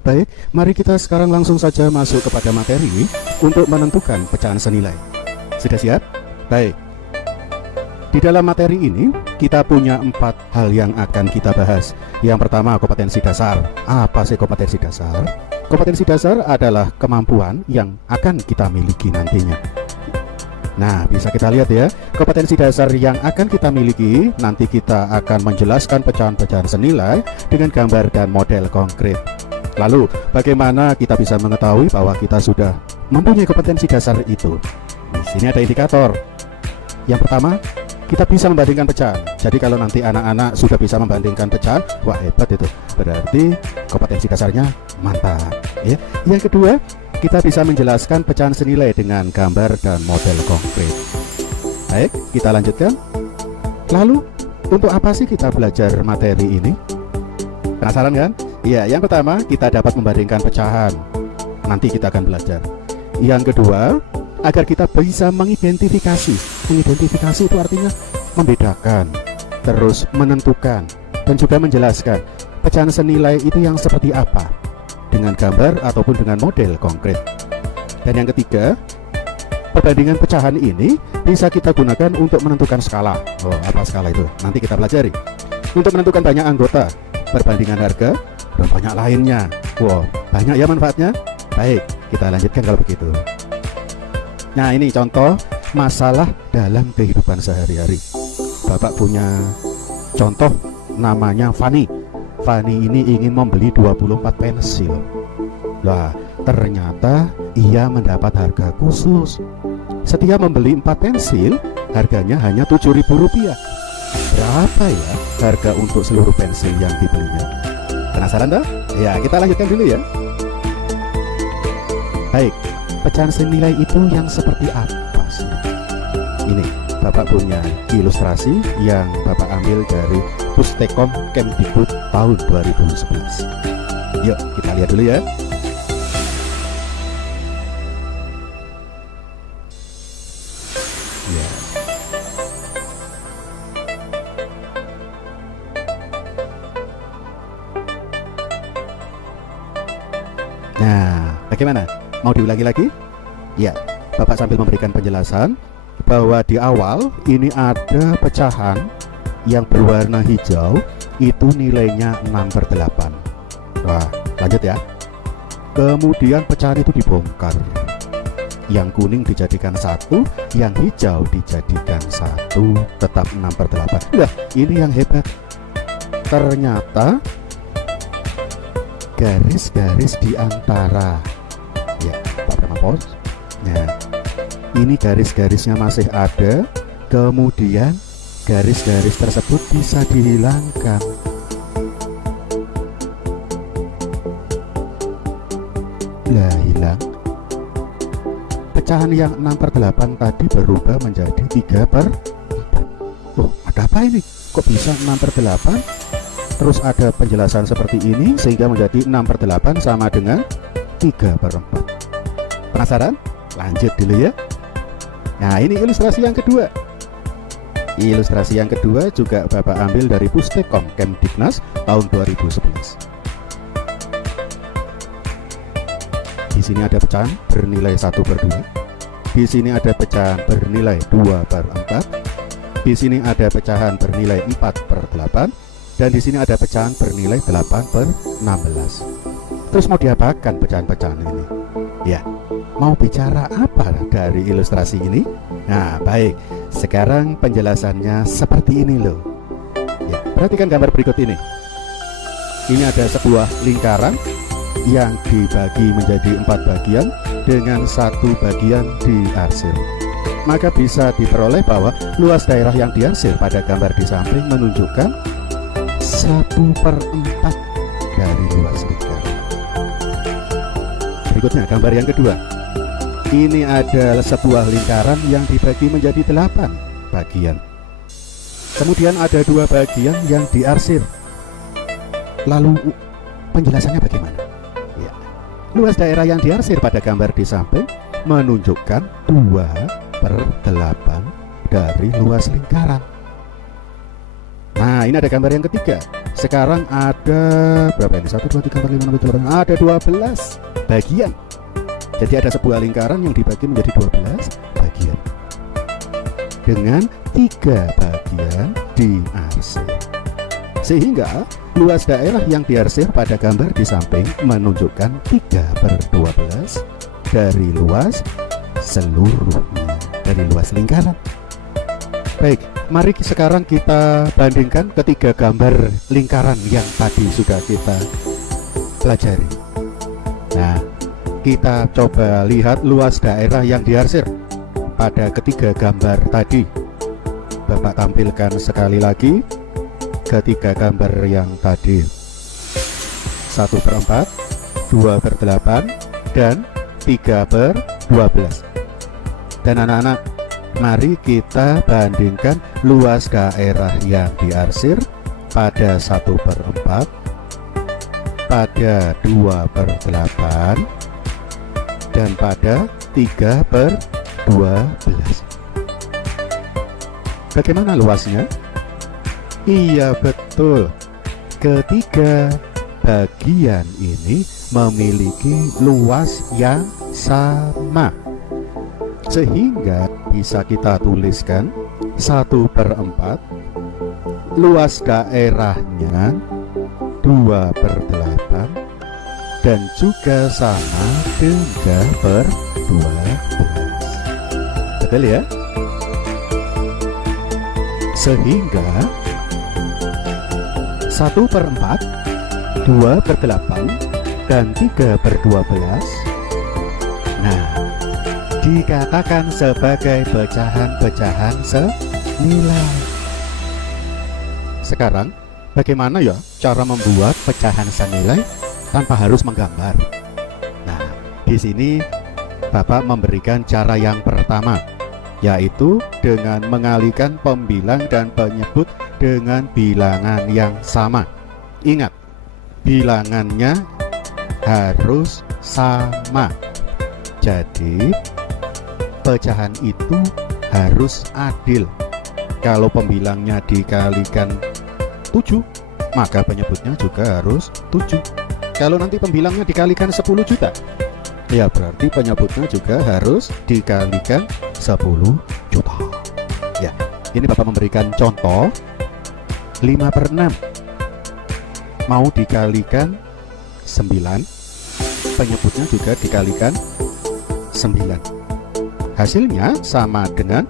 Baik, mari kita sekarang langsung saja masuk kepada materi untuk menentukan pecahan senilai. Sudah siap? Baik. Di dalam materi ini, kita punya 4 hal yang akan kita bahas. Yang pertama, kompetensi dasar. Apa sih kompetensi dasar? Kompetensi dasar adalah kemampuan yang akan kita miliki nantinya. Nah, bisa kita lihat ya, kompetensi dasar yang akan kita miliki, nanti kita akan menjelaskan pecahan-pecahan senilai dengan gambar dan model konkret. Lalu, bagaimana kita bisa mengetahui bahwa kita sudah mempunyai kompetensi dasar itu? Di sini ada indikator. Yang pertama, kita bisa membandingkan pecahan. Jadi kalau nanti anak-anak sudah bisa membandingkan pecahan, wah hebat itu. Berarti kompetensi dasarnya mantap. Ya. Yang kedua, kita bisa menjelaskan pecahan senilai dengan gambar dan model konkret. Baik, kita lanjutkan. Lalu, untuk apa sih kita belajar materi ini? Penasaran kan? Ya, yang pertama kita dapat membandingkan pecahan. Nanti kita akan belajar. Yang kedua, agar kita bisa mengidentifikasi. Mengidentifikasi itu artinya membedakan, terus menentukan, dan juga menjelaskan pecahan senilai itu yang seperti apa dengan gambar ataupun dengan model konkret. Dan yang ketiga, perbandingan pecahan ini bisa kita gunakan untuk menentukan skala. Oh, apa skala itu? Nanti kita pelajari. Untuk menentukan banyak anggota, perbandingan harga, dan banyak lainnya. Wow, banyak ya manfaatnya. Baik, kita lanjutkan kalau begitu. Nah, ini contoh masalah dalam kehidupan sehari-hari. Bapak punya contoh namanya Fani. Fani ini ingin membeli 24 pensil. Lah, ternyata ia mendapat harga khusus. Setiap membeli 4 pensil, harganya hanya Rp7.000. Berapa ya harga untuk seluruh pensil yang dibelinya? Penasaran dah? Ya, kita lanjutkan dulu ya. Baik, pecahan senilai itu yang seperti apa sih? Ini, Bapak punya ilustrasi yang Bapak ambil dari Pustekom Kemdikbud tahun 2011. Yuk, kita lihat dulu ya. Ya. Nah, bagaimana? Mau diulangi lagi? Ya, Bapak sambil memberikan penjelasan bahwa di awal ini ada pecahan yang berwarna hijau, itu nilainya 6/8. Wah, lanjut ya. Kemudian pecahan itu dibongkar. Yang kuning dijadikan 1, yang hijau dijadikan 1, tetap 6/8. Nah, ini yang hebat. Ternyata garis-garis di antara, ya, Pak Pos. Nah, ini garis-garisnya masih ada, kemudian garis-garis tersebut bisa dihilangkan. Lah, hilang. Pecahan yang 6/8 tadi berubah menjadi 3/4. Oh, ada apa ini? Kok bisa 6/8? Terus ada penjelasan seperti ini sehingga menjadi 6/8 sama dengan 3/4. Penasaran? Lanjut dulu ya. Nah, ini ilustrasi yang kedua. Ilustrasi yang kedua juga Bapak ambil dari Pustekom Kemdiknas tahun 2011. Di sini ada pecahan bernilai 1/2. Di sini ada pecahan bernilai 2/4. Di sini ada pecahan bernilai 4/8. Dan di sini ada pecahan bernilai 8/16. Terus mau diapakan pecahan-pecahan ini? Ya, mau bicara apa dari ilustrasi ini? Nah, baik. Sekarang penjelasannya seperti ini loh. Ya, perhatikan gambar berikut ini. Ini ada sebuah lingkaran yang dibagi menjadi 4 bagian dengan 1 bagian diarsir. Maka bisa diperoleh bahwa luas daerah yang diarsir pada gambar di samping menunjukkan 1/4 dari luas lingkaran. Berikutnya gambar yang kedua. Ini adalah sebuah lingkaran yang dibagi menjadi 8 bagian. Kemudian ada 2 bagian yang diarsir. Lalu penjelasannya bagaimana? Ya. Luas daerah yang diarsir pada gambar di samping menunjukkan 2/8 dari luas lingkaran. Nah, ini ada gambar yang ketiga. Sekarang ada berapa ini? 1, 2, 3, 4, 5, 6, 7, 8. Ada 12 bagian. Jadi ada sebuah lingkaran yang dibagi menjadi 12 bagian dengan 3 bagian diarsir. Sehingga luas daerah yang diarsir pada gambar di samping menunjukkan 3/12 dari luas seluruhnya, dari luas lingkaran. Baik, mari sekarang kita bandingkan ketiga gambar lingkaran yang tadi sudah kita pelajari. Nah, kita coba lihat luas daerah yang diarsir pada ketiga gambar tadi. Bapak tampilkan sekali lagi ketiga gambar yang tadi, 1/4, 2/8, dan 3/12. Dan anak-anak, mari kita bandingkan luas daerah yang diarsir pada 1/4, pada 2/8, dan pada 3/12. Bagaimana luasnya? Iya, betul. Ketiga bagian ini memiliki luas yang sama, sehingga bisa kita tuliskan 1/4, luas daerahnya 2/8, dan juga sama 3/12. Betul ya? Sehingga 1/4, 2/8, dan 3/12, nah, dikatakan sebagai pecahan-pecahan senilai. Sekarang, bagaimana ya cara membuat pecahan senilai tanpa harus menggambar? Nah, di sini Bapak memberikan cara yang pertama, yaitu dengan mengalihkan pembilang dan penyebut dengan bilangan yang sama. Ingat, bilangannya harus sama. Jadi pecahan itu harus adil. Kalau pembilangnya dikalikan 7, maka penyebutnya juga harus 7. Kalau nanti pembilangnya dikalikan 10 juta, ya berarti penyebutnya juga harus dikalikan 10 juta. Ya, ini Bapak memberikan contoh 5/6 mau dikalikan 9, penyebutnya juga dikalikan 9. Hasilnya sama dengan,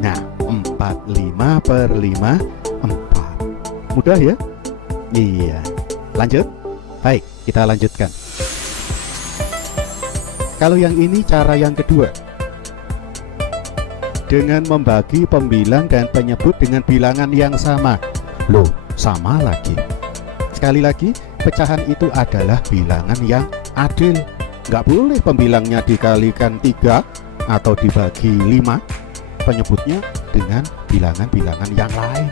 nah, 45/5, 4. Mudah ya? Iya. Lanjut? Baik, kita lanjutkan. Kalau yang ini cara yang kedua, dengan membagi pembilang dan penyebut dengan bilangan yang sama. Loh, sama lagi. Sekali lagi, pecahan itu adalah bilangan yang adil. Nggak boleh pembilangnya dikalikan 3 atau dibagi 5, penyebutnya dengan bilangan-bilangan yang lain.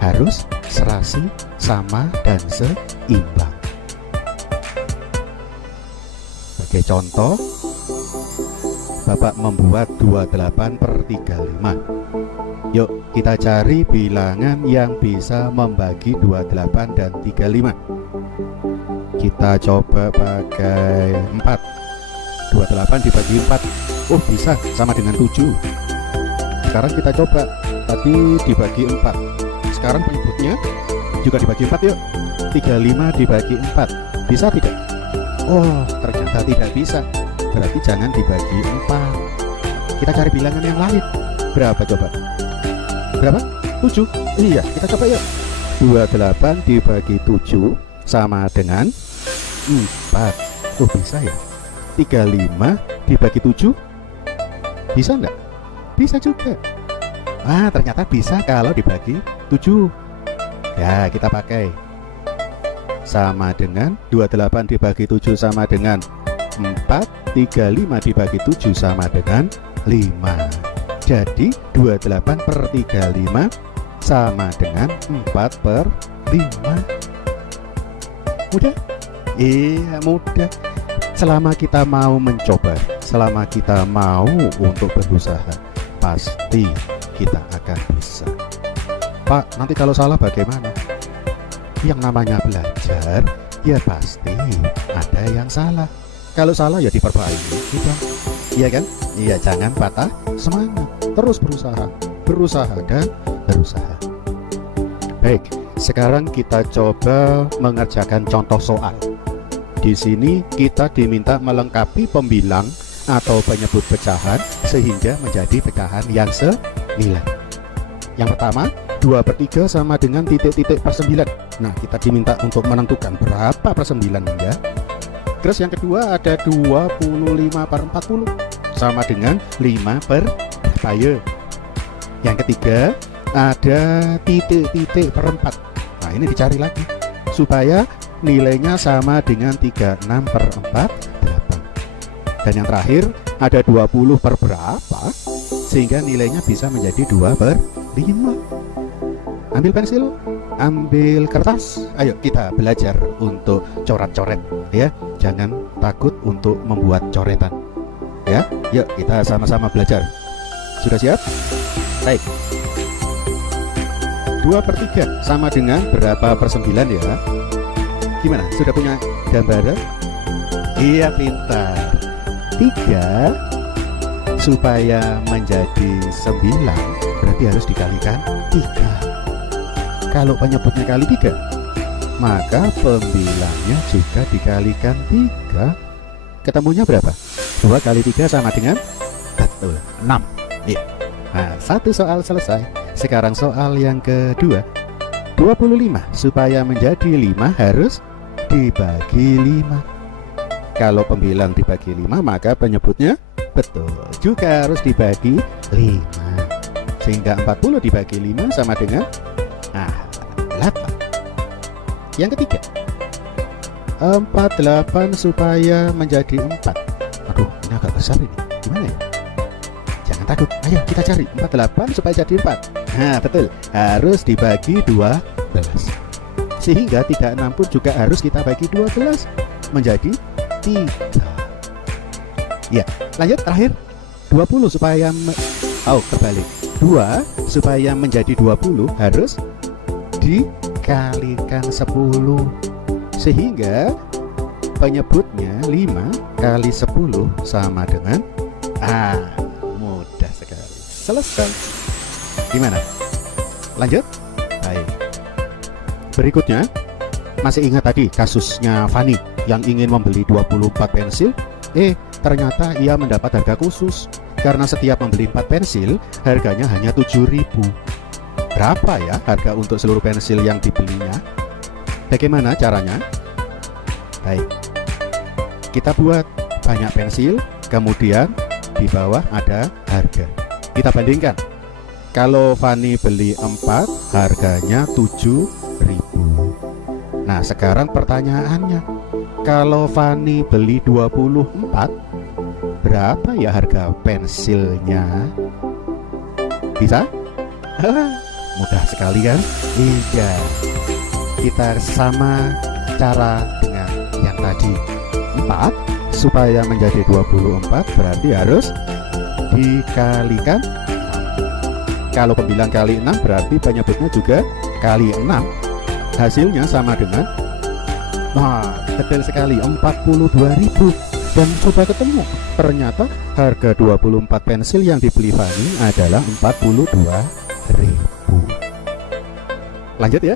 Harus serasi, sama, dan seimbang. Sebagai contoh, Bapak membuat 28/35. Yuk kita cari bilangan yang bisa membagi 28 dan 35. Kita coba pakai 4. 28 dibagi 4, oh bisa, sama dengan 7. Sekarang kita coba, tadi dibagi 4, sekarang penyebutnya juga dibagi 4. Yuk, 35 dibagi 4, bisa tidak? Oh, ternyata tidak bisa. Berarti jangan dibagi 4. Kita cari bilangan yang lain. Berapa coba? Berapa? 7. Iya, kita coba yuk. 28 dibagi 7 sama dengan 4. Oh, bisa ya. 35 dibagi 7, bisa enggak? Bisa juga. Ah, ternyata bisa kalau dibagi 7. Ya, kita pakai sama dengan 28 dibagi 7 sama dengan 4, 35 dibagi 7 sama dengan 5. Jadi 28/35 sama dengan 4/5. Mudah? Iya, mudah. Selama kita mau mencoba, selama kita mau untuk berusaha, pasti kita akan bisa. Pak, nanti kalau salah bagaimana? Yang namanya belajar, ya pasti ada yang salah. Kalau salah ya diperbaiki, gitu. Iya kan? Iya, jangan patah semangat. Terus berusaha, berusaha dan berusaha. Baik, sekarang kita coba mengerjakan contoh soal. Di sini kita diminta melengkapi pembilang atau penyebut pecahan sehingga menjadi pecahan yang senilai. Yang pertama, 2/3 sama dengan titik-titik per 9. Nah, kita diminta untuk menentukan berapa per 9 ya. Terus yang kedua ada 25/40 sama dengan 5 per berapa ya. Yang ketiga ada titik-titik per 4. Nah, ini dicari lagi supaya nilainya sama dengan 36/48. Dan yang terakhir ada 20 per berapa sehingga nilainya bisa menjadi 2/5. Ambil pensil, ambil kertas, ayo kita belajar untuk coret-coret ya. Jangan takut untuk membuat coretan ya. Yuk kita sama-sama belajar. Sudah siap? Baik. 2/3 sama dengan berapa per 9 ya? Gimana? Sudah punya gambaran? Iya, pintar. 3 supaya menjadi 9 berarti harus dikalikan 3. Kalau penyebutnya kali 3, maka pembilangnya juga dikalikan 3. Ketemunya berapa? 2 kali 3 sama dengan betul 6 ya. Nah, satu soal selesai. Sekarang soal yang kedua. 25 supaya menjadi 5 harus dibagi 5. Kalau pembilang dibagi 5, maka penyebutnya betul juga harus dibagi 5. Sehingga 40 dibagi 5 sama dengan 8. Yang ketiga, 48 supaya menjadi 4. Aduh, ini agak besar ini. Gimana ya? Jangan takut, ayo kita cari 48 supaya jadi 4. Nah, betul, harus dibagi 12. Sehingga 36 pun juga harus kita bagi 12 menjadi 3. Ya, lanjut terakhir. 20 supaya kebalik. 2 supaya menjadi 20 harus dikalikan 10 sehingga penyebutnya 5 kali 10 sama dengan mudah sekali. Selesai. Gimana? Lanjut? Baik. Berikutnya, masih ingat tadi kasusnya Fani yang ingin membeli 24 pensil? Ternyata ia mendapat harga khusus karena setiap membeli 4 pensil harganya hanya 7.000. Berapa ya harga untuk seluruh pensil yang dibelinya? Bagaimana caranya? Baik, kita buat banyak pensil, kemudian di bawah ada harga. Kita bandingkan. Kalau Fani beli 4, harganya 7.000. Nah, sekarang pertanyaannya, kalau Fani beli 24, berapa ya harga pensilnya? Bisa? Mudah sekali kan? Iya. Kita sama cara dengan yang tadi. 4 supaya menjadi 24 berarti harus dikalikan 6. Kalau pembilang kali 6 berarti penyebutnya juga kali 6. Hasilnya sama dengan detail sekali 42.000. Dan coba ketemu, ternyata harga 24 pensil yang dibeli Fani adalah 42.000. Lanjut ya.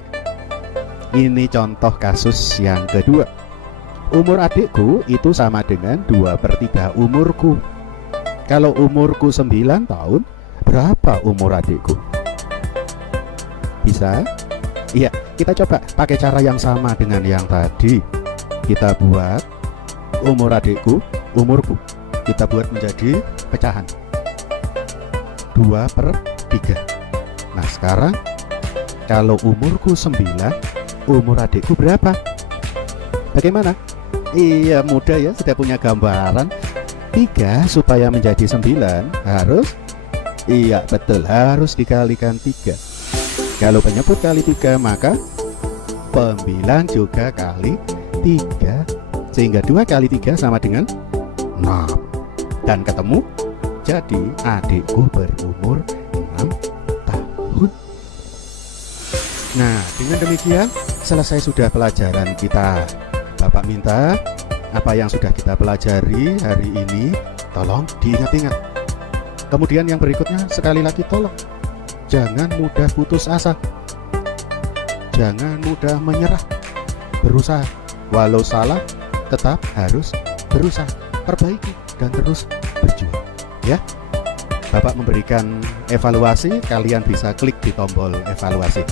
Ini contoh kasus yang kedua. Umur adikku itu sama dengan 2/3 umurku. Kalau umurku 9 tahun, berapa umur adikku? Bisa? Iya, kita coba pakai cara yang sama dengan yang tadi. Kita buat umur adikku, umurku. Kita buat menjadi pecahan 2/3. Nah, sekarang kalau umurku 9, umur adikku berapa? Bagaimana? Iya, mudah ya, sudah punya gambaran. 3 supaya menjadi 9 harus, iya betul, harus dikalikan 3. Kalau penyebut kali 3, maka pembilang juga kali 3. Sehingga 2 kali 3 sama dengan 6. Dan ketemu, jadi adikku berumur 6 tahun. Nah, dengan demikian selesai sudah pelajaran kita. Bapak minta apa yang sudah kita pelajari hari ini tolong diingat-ingat. Kemudian yang berikutnya sekali lagi tolong jangan mudah putus asa. Jangan mudah menyerah. Berusaha, walau salah tetap harus berusaha, perbaiki dan terus berjuang ya. Bapak memberikan evaluasi, kalian bisa klik di tombol evaluasi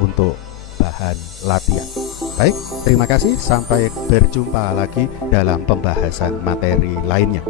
untuk bahan latihan. Baik, terima kasih, sampai berjumpa lagi dalam pembahasan materi lainnya.